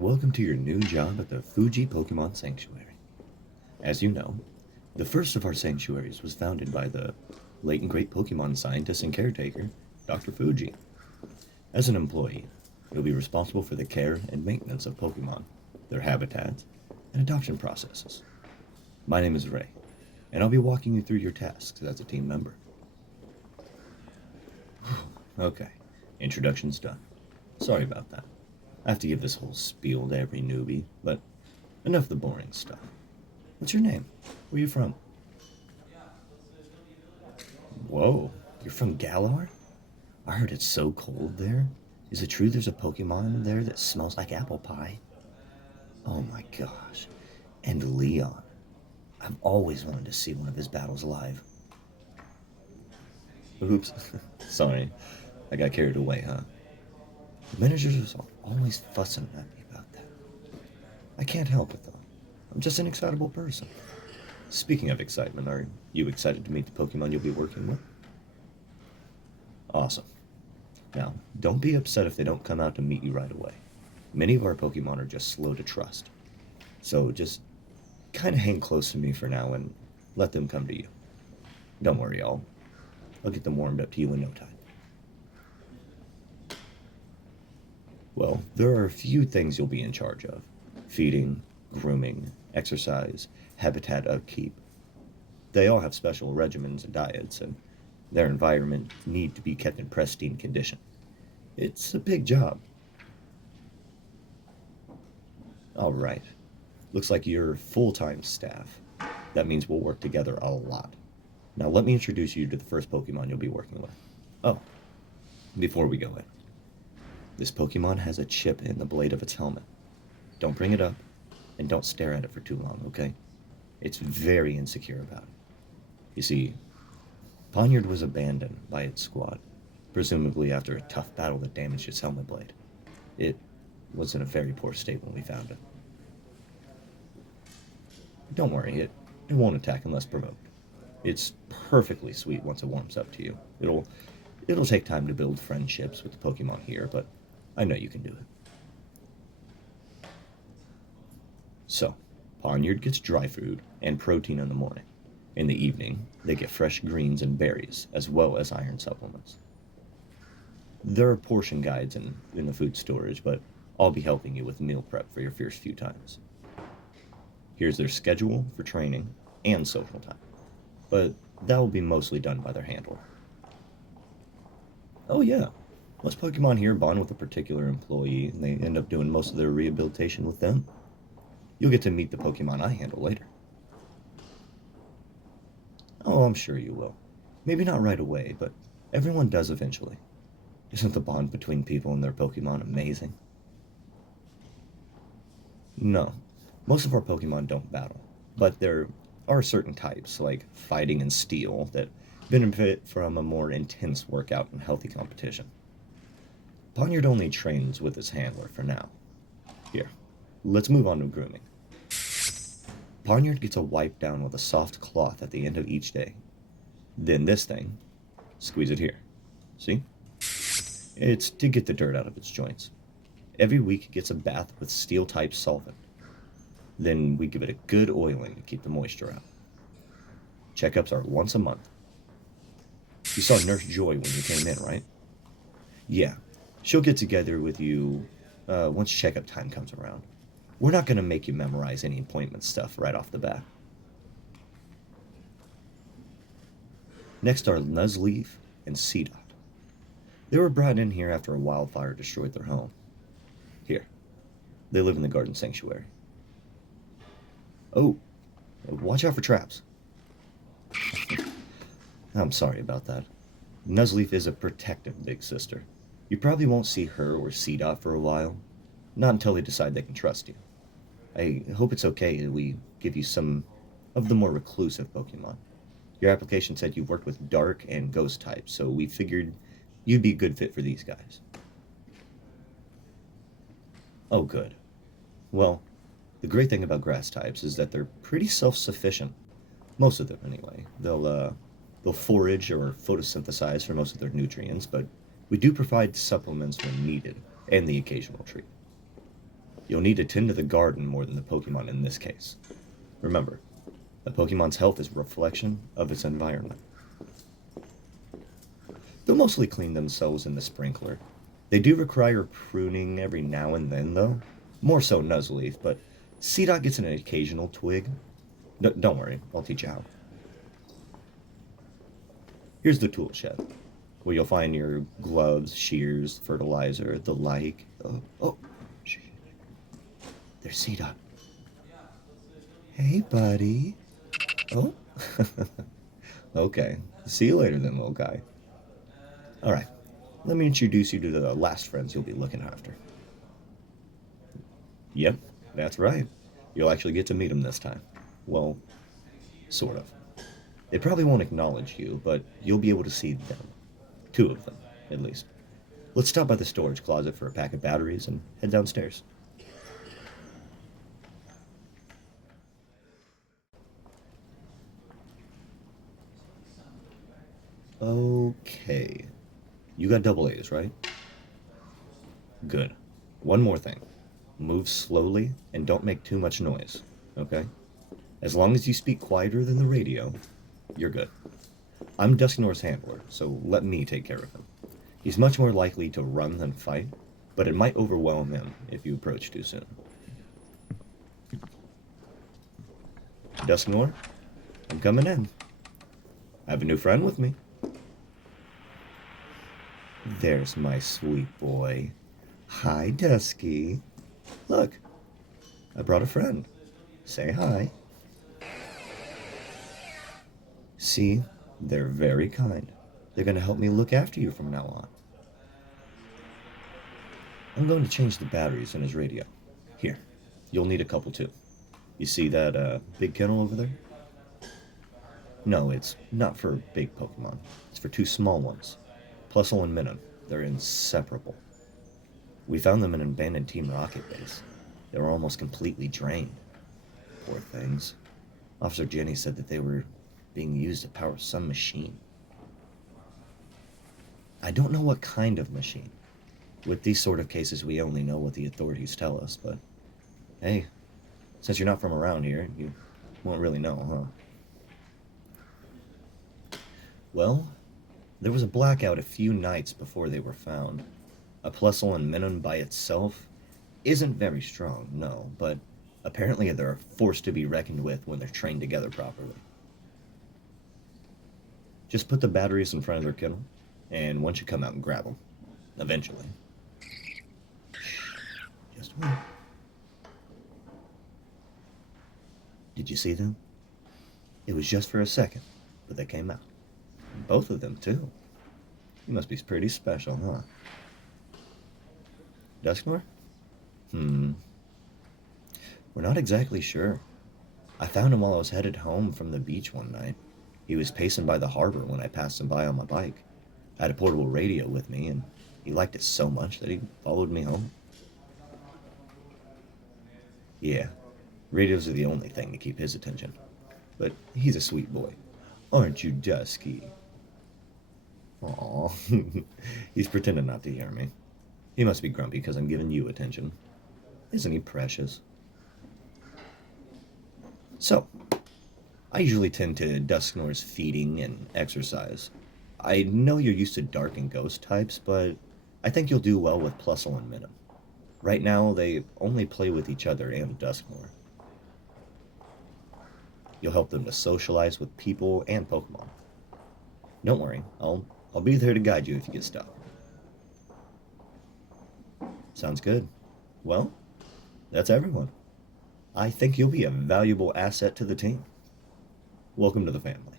Welcome to your new job at the Fuji Pokemon Sanctuary. As you know, the first of our sanctuaries was founded by the late and great Pokemon scientist and caretaker, Dr. Fuji. As an employee, you'll be responsible for the care and maintenance of Pokemon, their habitats, and adoption processes. My name is Ray, and I'll be walking you through your tasks as a team member. Okay, introduction's done. Sorry about that. I have to give this whole spiel to every newbie, but enough of the boring stuff. What's your name? Where are you from? Whoa, you're from Galar? I heard it's so cold there. Is it true there's a Pokemon there that smells like apple pie? Oh my gosh. And Leon. I've always wanted to see one of his battles live. Oops. Sorry. I got carried away, huh? The managers are always fussing at me about that. I can't help it though. I'm just an excitable person. Speaking of excitement, are you excited to meet the Pokemon you'll be working with? Awesome. Now, don't be upset if they don't come out to meet you right away. Many of our Pokemon are just slow to trust. So just kind of hang close to me for now and let them come to you. Don't worry, I'll get them warmed up to you in no time. Well, there are a few things you'll be in charge of: feeding, grooming, exercise, habitat upkeep. They all have special regimens and diets, and their environment need to be kept in pristine condition. It's a big job. All right. Looks like you're full-time staff. That means we'll work together a lot. Now let me introduce you to the first Pokemon you'll be working with. Oh, before we go in, this Pokemon has a chip in the blade of its helmet. Don't bring it up, and don't stare at it for too long, okay? It's very insecure about it. You see, Ponyard was abandoned by its squad, presumably after a tough battle that damaged its helmet blade. It was in a very poor state when we found it. Don't worry, it won't attack unless provoked. It's perfectly sweet once it warms up to you. It'll take time to build friendships with the Pokemon here, but I know you can do it. So, Ponyard gets dry food and protein in the morning. In the evening, they get fresh greens and berries, as well as iron supplements. There are portion guides in the food storage, but I'll be helping you with meal prep for your first few times. Here's their schedule for training and social time, but that will be mostly done by their handler. Oh yeah, most Pokemon here bond with a particular employee, and they end up doing most of their rehabilitation with them. You'll get to meet the Pokemon I handle later. Oh, I'm sure you will. Maybe not right away, but everyone does eventually. Isn't the bond between people and their Pokemon amazing? No, most of our Pokemon don't battle, but there are certain types, like fighting and steel, that benefit from a more intense workout and healthy competition. Ponyard only trains with his handler for now. Here, let's move on to grooming. Ponyard gets a wipe down with a soft cloth at the end of each day. Then this thing, squeeze it here. See? It's to get the dirt out of its joints. Every week it gets a bath with steel-type solvent. Then we give it a good oiling to keep the moisture out. Checkups are once a month. You saw Nurse Joy when you came in, right? Yeah, she'll get together with you once checkup time comes around. We're not going to make you memorize any appointment stuff right off the bat. Next are Nuzleaf and Seedot. They were brought in here after a wildfire destroyed their home. Here, they live in the Garden Sanctuary. Oh, watch out for traps. I'm sorry about that. Nuzleaf is a protective big sister. You probably won't see her or Seedot for a while. Not until they decide they can trust you. I hope it's okay that we give you some of the more reclusive Pokemon. Your application said you've worked with Dark and Ghost types, so we figured you'd be a good fit for these guys. Oh, good. Well, the great thing about grass types is that they're pretty self-sufficient. Most of them, anyway. They'll forage or photosynthesize for most of their nutrients, but we do provide supplements when needed, and the occasional treat. You'll need to tend to the garden more than the Pokemon in this case. Remember, a Pokemon's health is a reflection of its environment. They'll mostly clean themselves in the sprinkler. They do require pruning every now and then, though. More so Nuzleaf, but Seedot gets an occasional twig. Don't worry, I'll teach you how. Here's the tool shed, where you'll find your gloves, shears, fertilizer, the like. Oh, shh. There's Seedot. Hey, buddy. Oh, okay. See you later then, little guy. Alright, let me introduce you to the last friends you'll be looking after. Yep, that's right. You'll actually get to meet them this time. Well, sort of. They probably won't acknowledge you, but you'll be able to see them. Two of them, at least. Let's stop by the storage closet for a pack of batteries and head downstairs. Okay. You got double A's, right? Good. One more thing. Move slowly and don't make too much noise, okay? As long as you speak quieter than the radio, you're good. I'm Dusknor's handler, so let me take care of him. He's much more likely to run than fight, but it might overwhelm him if you approach too soon. Dusknor, I'm coming in. I have a new friend with me. There's my sweet boy. Hi, Dusky. Look, I brought a friend. Say hi. See, they're very kind. They're going to help me look after you from now on. I'm going to change the batteries in his radio. Here, you'll need a couple too. You see that big kennel over there? No, it's not for big Pokemon. It's for two small ones. Plusle and Minun. They're inseparable. We found them in an abandoned Team Rocket base. They were almost completely drained. Poor things. Officer Jenny said that they were being used to power some machine. I don't know what kind of machine. With these sort of cases, we only know what the authorities tell us, but hey, since you're not from around here, you won't really know, huh? Well, there was a blackout a few nights before they were found. A Plusle and Minun by itself isn't very strong, no, but apparently they're a force to be reckoned with when they're trained together properly. Just put the batteries in front of their kennel, and once you come out and grab them, eventually. Just wait. Did you see them? It was just for a second, but they came out. Both of them, too. You must be pretty special, huh? Dusknor? We're not exactly sure. I found him while I was headed home from the beach one night. He was pacing by the harbor when I passed him by on my bike. I had a portable radio with me, and he liked it so much that he followed me home. Yeah, radios are the only thing to keep his attention. But he's a sweet boy. Aren't you, Dusky? Aw, he's pretending not to hear me. He must be grumpy because I'm giving you attention. Isn't he precious? So, I usually tend to Dusknor's feeding and exercise. I know you're used to dark and ghost types, but I think you'll do well with Plusle and Minun. Right now, they only play with each other and Dusknor. You'll help them to socialize with people and Pokemon. Don't worry, I'll be there to guide you if you get stuck. Sounds good. Well, that's everyone. I think you'll be a valuable asset to the team. Welcome to the family.